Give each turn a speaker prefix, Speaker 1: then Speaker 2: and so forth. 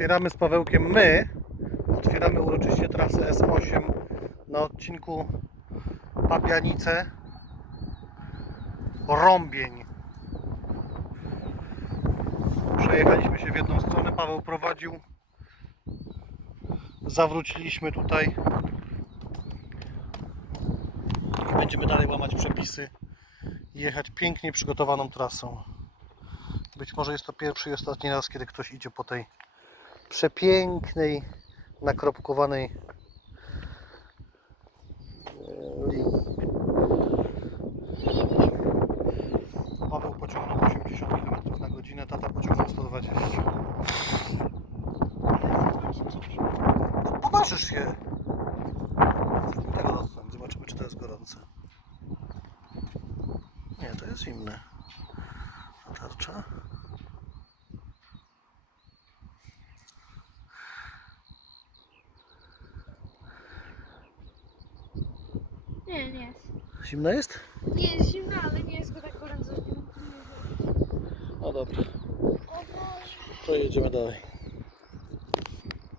Speaker 1: Otwieramy z Pawełkiem my. Otwieramy uroczyście trasę S8 na odcinku Papianice Rąbień. Przejechaliśmy się w jedną stronę, Paweł prowadził. Zawróciliśmy tutaj. I będziemy dalej łamać przepisy i jechać pięknie przygotowaną trasą. Być może jest to pierwszy i ostatni raz, kiedy ktoś idzie po tej przepięknej, nakropkowanej e, linii. Paweł pociągnął 80 km na godzinę, tata pociągnął 120. No, Poważysz się. Spróbuj tego dotknąć, zobaczymy czy to jest gorące. Nie, to jest zimne. A tarcza?
Speaker 2: Nie, nie jest.
Speaker 1: Zimna jest?
Speaker 2: Nie jest zimno, ale nie jest go tak gorąco.
Speaker 1: No dobrze,
Speaker 2: O Boże.
Speaker 1: to jedziemy dalej.